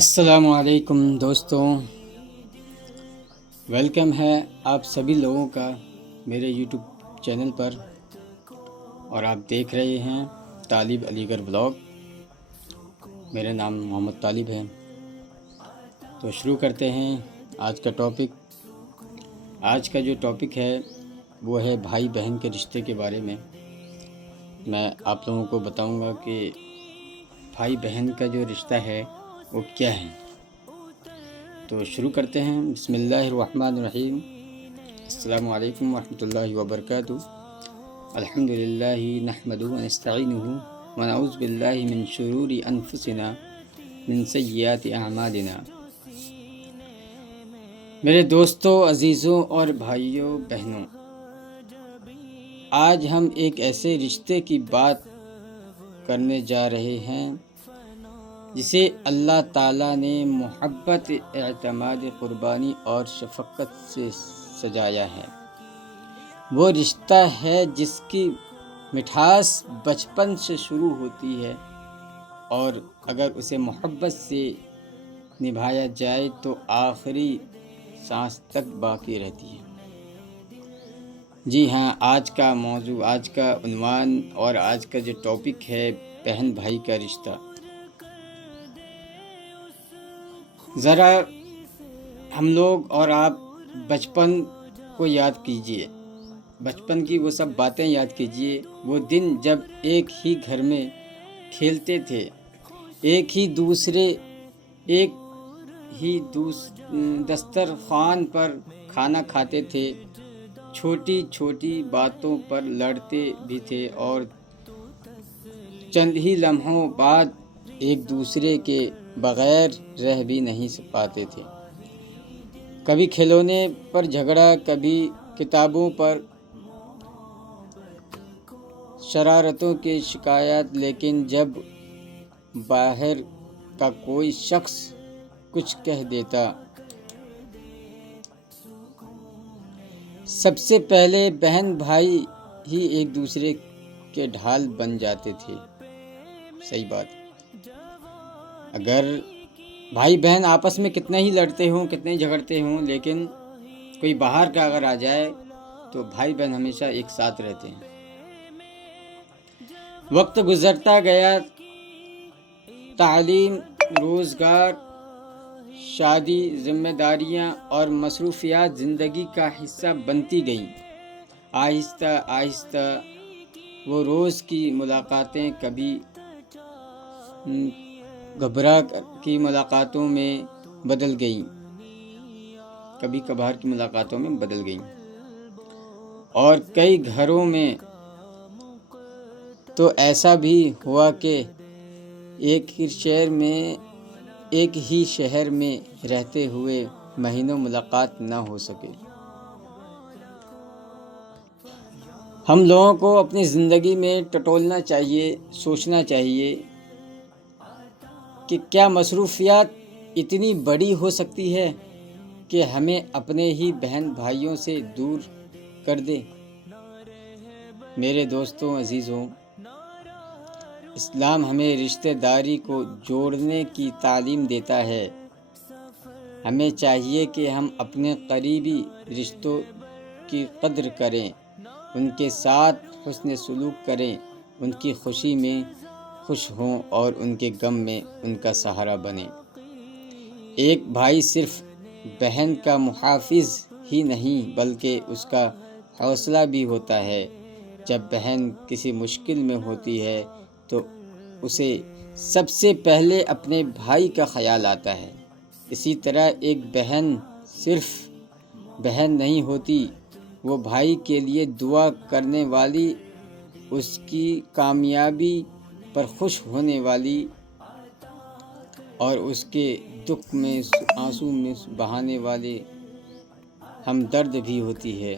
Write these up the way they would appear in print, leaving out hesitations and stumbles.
السلام علیکم دوستوں، ویلکم ہے آپ سبھی لوگوں کا میرے یوٹیوب چینل پر، اور آپ دیکھ رہے ہیں طالب علی گڑھ بلاگ۔ میرا نام محمد طالب ہے۔ تو شروع کرتے ہیں آج کا ٹاپک۔ آج کا جو ٹاپک ہے وہ ہے بھائی بہن کے رشتے کے بارے میں آپ لوگوں کو بتاؤں گا کہ بھائی بہن کا جو رشتہ ہے وہ کیا ہے۔ تو شروع کرتے ہیں۔ بسم اللہ الرحمن الرحیم۔ السلام علیکم ورحمۃ اللہ وبرکاتہ۔ الحمد للہ نحمدہ ونستعینہ ونعوذ باللہ من شرور انفسنا من سیئات اعمالنا۔ میرے دوستوں، عزیزوں اور بھائیوں بہنوں، آج ہم ایک ایسے رشتے کی بات کرنے جا رہے ہیں جسے اللہ تعالیٰ نے محبت، اعتماد، قربانی اور شفقت سے سجایا ہے۔ وہ رشتہ ہے جس کی مٹھاس بچپن سے شروع ہوتی ہے، اور اگر اسے محبت سے نبھایا جائے تو آخری سانس تک باقی رہتی ہے۔ جی ہاں، آج کا موضوع، آج کا عنوان اور آج کا جو ٹاپک ہے بہن بھائی کا رشتہ۔ ذرا ہم لوگ اور آپ بچپن کو یاد کیجئے، بچپن کی وہ سب باتیں یاد کیجئے، وہ دن جب ایک ہی گھر میں کھیلتے تھے، ایک ہی دسترخوان پر کھانا کھاتے تھے، چھوٹی چھوٹی باتوں پر لڑتے بھی تھے، اور چند ہی لمحوں بعد ایک دوسرے کے بغیر رہ بھی نہیں پاتے تھے۔ کبھی کھلونے پر جھگڑا، کبھی کتابوں پر شرارتوں کی شکایات، لیکن جب باہر کا کوئی شخص کچھ کہہ دیتا، سب سے پہلے بہن بھائی ہی ایک دوسرے کے ڈھال بن جاتے تھے۔ صحیح بات۔ اگر بھائی بہن آپس میں کتنے ہی لڑتے ہوں، کتنے ہی جھگڑتے ہوں، لیکن کوئی باہر کا اگر آ جائے تو بھائی بہن ہمیشہ ایک ساتھ رہتے ہیں۔ وقت گزرتا گیا، تعلیم، روزگار، شادی، ذمہ داریاں اور مصروفیات زندگی کا حصہ بنتی گئیں۔ آہستہ آہستہ وہ روز کی ملاقاتیں کبھی گھبرا کی ملاقاتوں میں بدل گئیں، کبھی کبھار کی ملاقاتوں میں بدل گئیں، اور کئی گھروں میں تو ایسا بھی ہوا کہ ایک ہی شہر میں رہتے ہوئے مہینوں ملاقات نہ ہو سکے۔ ہم لوگوں کو اپنی زندگی میں ٹٹولنا چاہیے، سوچنا چاہیے کہ کیا مصروفیات اتنی بڑی ہو سکتی ہے کہ ہمیں اپنے ہی بہن بھائیوں سے دور کر دے۔ میرے دوستوں، عزیزوں، اسلام ہمیں رشتہ داری کو جوڑنے کی تعلیم دیتا ہے۔ ہمیں چاہیے کہ ہم اپنے قریبی رشتوں کی قدر کریں، ان کے ساتھ حسن سلوک کریں، ان کی خوشی میں خوش ہوں اور ان کے غم میں ان کا سہارا بنیں۔ ایک بھائی صرف بہن کا محافظ ہی نہیں بلکہ اس کا حوصلہ بھی ہوتا ہے۔ جب بہن کسی مشکل میں ہوتی ہے تو اسے سب سے پہلے اپنے بھائی کا خیال آتا ہے۔ اسی طرح ایک بہن صرف بہن نہیں ہوتی، وہ بھائی کے لیے دعا کرنے والی، اس کی کامیابی پر خوش ہونے والی، اور اس کے دکھ میں آنسو میں بہانے والی ہمدرد بھی ہوتی ہے۔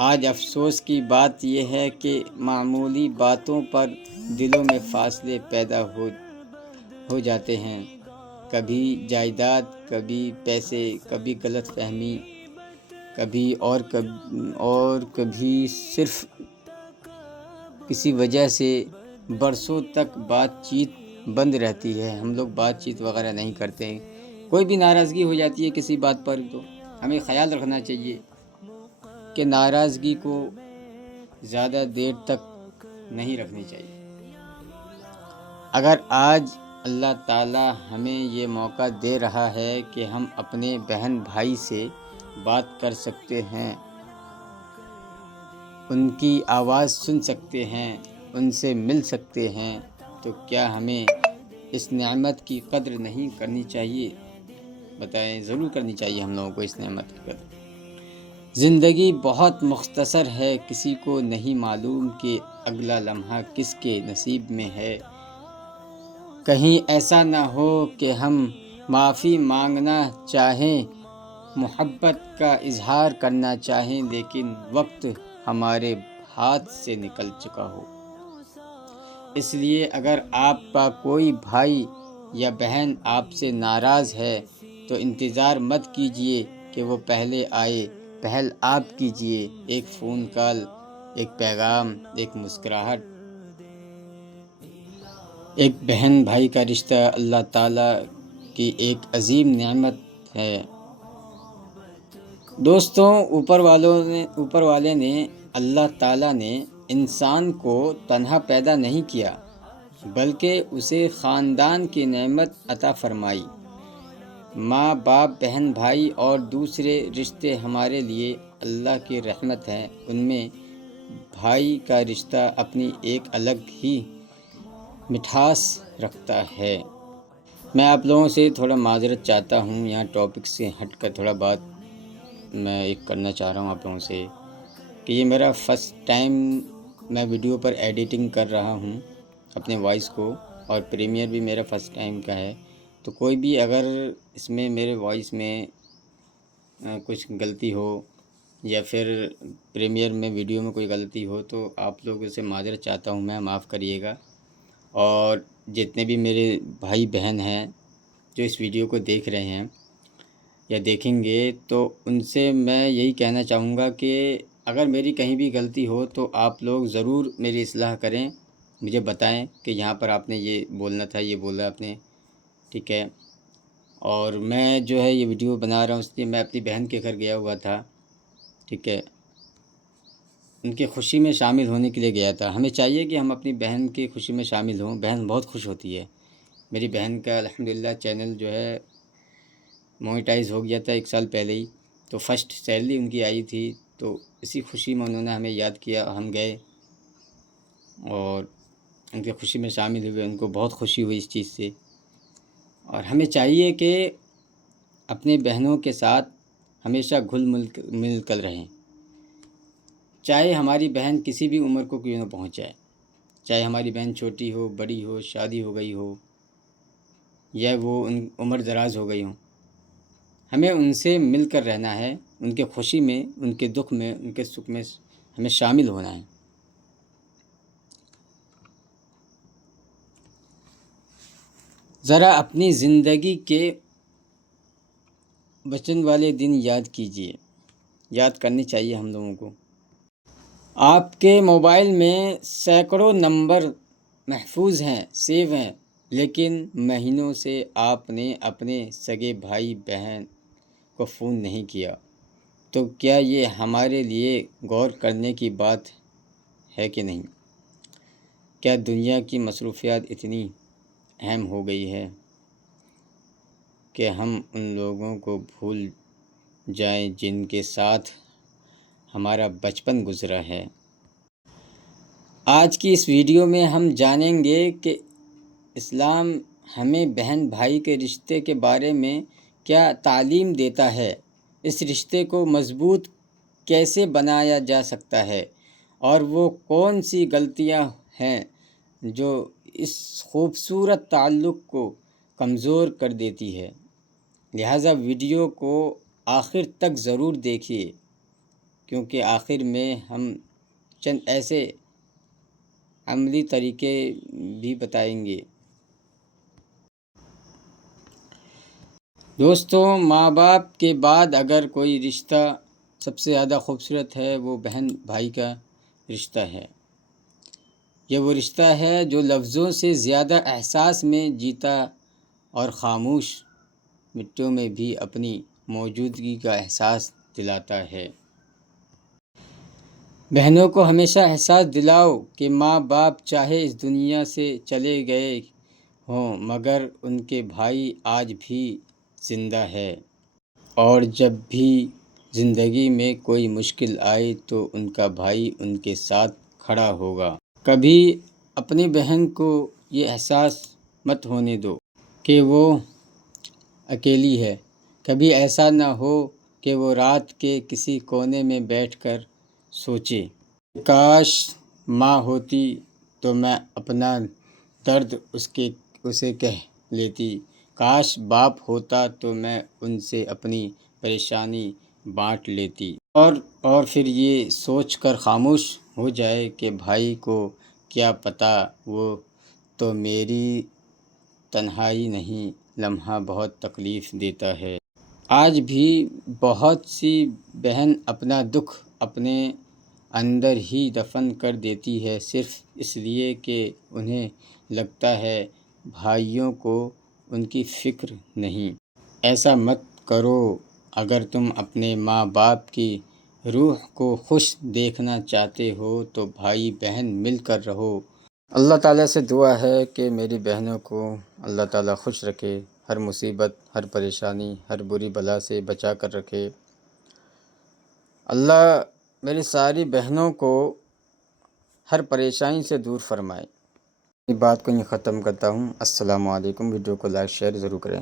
آج افسوس کی بات یہ ہے کہ معمولی باتوں پر دلوں میں فاصلے پیدا ہو جاتے ہیں۔ کبھی جائیداد، کبھی پیسے، کبھی غلط فہمی، اور کبھی صرف کسی وجہ سے برسوں تک بات چیت بند رہتی ہے، ہم لوگ بات چیت وغیرہ نہیں کرتے ہیں، کوئی بھی ناراضگی ہو جاتی ہے کسی بات پر تو ہمیں خیال رکھنا چاہیے کہ ناراضگی کو زیادہ دیر تک نہیں رکھنی چاہیے۔ اگر آج اللہ تعالیٰ ہمیں یہ موقع دے رہا ہے کہ ہم اپنے بہن بھائی سے بات کر سکتے ہیں، ان کی آواز سن سکتے ہیں، ان سے مل سکتے ہیں، تو کیا ہمیں اس نعمت کی قدر نہیں کرنی چاہیے؟ بتائیں، ضرور کرنی چاہیے ہم لوگوں کو اس نعمت کی قدر۔ زندگی بہت مختصر ہے، کسی کو نہیں معلوم کہ اگلا لمحہ کس کے نصیب میں ہے۔ کہیں ایسا نہ ہو کہ ہم معافی مانگنا چاہیں، محبت کا اظہار کرنا چاہیں، لیکن وقت ہمارے ہاتھ سے نکل چکا ہو۔ اس لیے اگر آپ کا کوئی بھائی یا بہن آپ سے ناراض ہے تو انتظار مت کیجیے کہ وہ پہلے آئے، پہل آپ کیجیے، ایک فون کال، ایک پیغام، ایک مسکراہٹ۔ ایک بہن بھائی کا رشتہ اللہ تعالیٰ کی ایک عظیم نعمت ہے۔ دوستوں، اوپر والے نے، اللہ تعالیٰ نے انسان کو تنہا پیدا نہیں کیا، بلکہ اسے خاندان کی نعمت عطا فرمائی۔ ماں باپ، بہن بھائی اور دوسرے رشتے ہمارے لیے اللہ کی رحمت ہیں۔ ان میں بھائی کا رشتہ اپنی ایک الگ ہی مٹھاس رکھتا ہے۔ میں آپ لوگوں سے تھوڑا معذرت چاہتا ہوں، یہاں ٹاپک سے ہٹ کر تھوڑا بات میں ایک کرنا چاہ رہا ہوں آپ لوگوں سے کہ یہ میرا فرسٹ ٹائم میں ویڈیو پر ایڈیٹنگ کر رہا ہوں اپنے وائس کو، اور پریمیئر بھی میرا فرسٹ ٹائم کا ہے۔ تو کوئی بھی اگر اس میں میرے وائس میں کچھ غلطی ہو یا پھر پریمیئر میں ویڈیو میں کوئی غلطی ہو تو آپ لوگوں سے معذرت چاہتا ہوں، میں معاف کریے گا۔ اور جتنے بھی میرے بھائی بہن ہیں جو اس ویڈیو کو دیکھ رہے ہیں یا دیکھیں گے، تو ان سے میں یہی کہنا چاہوں گا کہ اگر میری کہیں بھی غلطی ہو تو آپ لوگ ضرور میری اصلاح کریں، مجھے بتائیں کہ یہاں پر آپ نے یہ بولنا تھا، یہ بولا آپ نے، ٹھیک ہے۔ اور میں جو ہے یہ ویڈیو بنا رہا ہوں اس لیے میں اپنی بہن کے گھر گیا ہوا تھا، ٹھیک ہے، ان کی خوشی میں شامل ہونے کے لیے گیا تھا۔ ہمیں چاہیے کہ ہم اپنی بہن کی خوشی میں شامل ہوں، بہن بہت خوش ہوتی ہے۔ میری بہن کا الحمدللہ چینل جو ہے مونیٹائز ہو گیا تھا 1 سال پہلے ہی، تو فرسٹ سیلری ان کی آئی تھی، تو اسی خوشی میں انہوں نے ہمیں یاد کیا، ہم گئے اور ان کی خوشی میں شامل ہوئے، ان کو بہت خوشی ہوئی اس چیز سے۔ اور ہمیں چاہیے کہ اپنے بہنوں کے ساتھ ہمیشہ گھل مل کر رہیں، چاہے ہماری بہن کسی بھی عمر کو کیوں نہ پہنچ جائے، چاہے ہماری بہن چھوٹی ہو، بڑی ہو، شادی ہو گئی ہو یا وہ عمر دراز ہو گئی ہوں، ہمیں ان سے مل کر رہنا ہے، ان کے خوشی میں، ان کے دکھ میں، ان کے سکھ میں ہمیں شامل ہونا ہے۔ ذرا اپنی زندگی کے بچن والے دن یاد کیجئے، یاد کرنی چاہیے ہم لوگوں کو۔ آپ کے موبائل میں سینکڑوں نمبر محفوظ ہیں، سیو ہیں، لیکن مہینوں سے آپ نے اپنے سگے بھائی بہن کو فون نہیں کیا، تو کیا یہ ہمارے لیے غور کرنے کی بات ہے کہ نہیں؟ کیا دنیا کی مصروفیات اتنی اہم ہو گئی ہے کہ ہم ان لوگوں کو بھول جائیں جن کے ساتھ ہمارا بچپن گزرا ہے؟ آج کی اس ویڈیو میں ہم جانیں گے کہ اسلام ہمیں بہن بھائی کے رشتے کے بارے میں کیا تعلیم دیتا ہے، اس رشتے کو مضبوط کیسے بنایا جا سکتا ہے، اور وہ کون سی غلطیاں ہیں جو اس خوبصورت تعلق کو کمزور کر دیتی ہے۔ لہٰذا ویڈیو کو آخر تک ضرور دیکھیے، کیونکہ آخر میں ہم چند ایسے عملی طریقے بھی بتائیں گے۔ دوستوں، ماں باپ کے بعد اگر کوئی رشتہ سب سے زیادہ خوبصورت ہے وہ بہن بھائی کا رشتہ ہے۔ یہ وہ رشتہ ہے جو لفظوں سے زیادہ احساس میں جیتا اور خاموش مٹیوں میں بھی اپنی موجودگی کا احساس دلاتا ہے۔ بہنوں کو ہمیشہ احساس دلاؤ کہ ماں باپ چاہے اس دنیا سے چلے گئے ہوں مگر ان کے بھائی آج بھی زندہ ہے، اور جب بھی زندگی میں کوئی مشکل آئے تو ان کا بھائی ان کے ساتھ کھڑا ہوگا۔ کبھی اپنی بہن کو یہ احساس مت ہونے دو کہ وہ اکیلی ہے۔ کبھی ایسا نہ ہو کہ وہ رات کے کسی کونے میں بیٹھ کر سوچے، کاش ماں ہوتی تو میں اپنا درد اسے کہہ لیتی، کاش باپ ہوتا تو میں ان سے اپنی پریشانی بانٹ لیتی۔ اور پھر یہ سوچ کر خاموش ہو جائے کہ بھائی کو کیا پتہ، وہ تو میری تنہائی نہیں لمحہ بہت تکلیف دیتا ہے۔ آج بھی بہت سی بہن اپنا دکھ اپنے اندر ہی دفن کر دیتی ہے، صرف اس لیے کہ انہیں لگتا ہے بھائیوں کو ان کی فکر نہیں۔ ایسا مت کرو۔ اگر تم اپنے ماں باپ کی روح کو خوش دیکھنا چاہتے ہو تو بھائی بہن مل کر رہو۔ اللہ تعالیٰ سے دعا ہے کہ میری بہنوں کو اللہ تعالیٰ خوش رکھے، ہر مصیبت، ہر پریشانی، ہر بری بلا سے بچا کر رکھے۔ اللہ میری ساری بہنوں کو ہر پریشانی سے دور فرمائے۔ یہ بات کو یہیں ختم کرتا ہوں۔ السلام علیکم۔ ویڈیو کو لائک شیئر ضرور کریں۔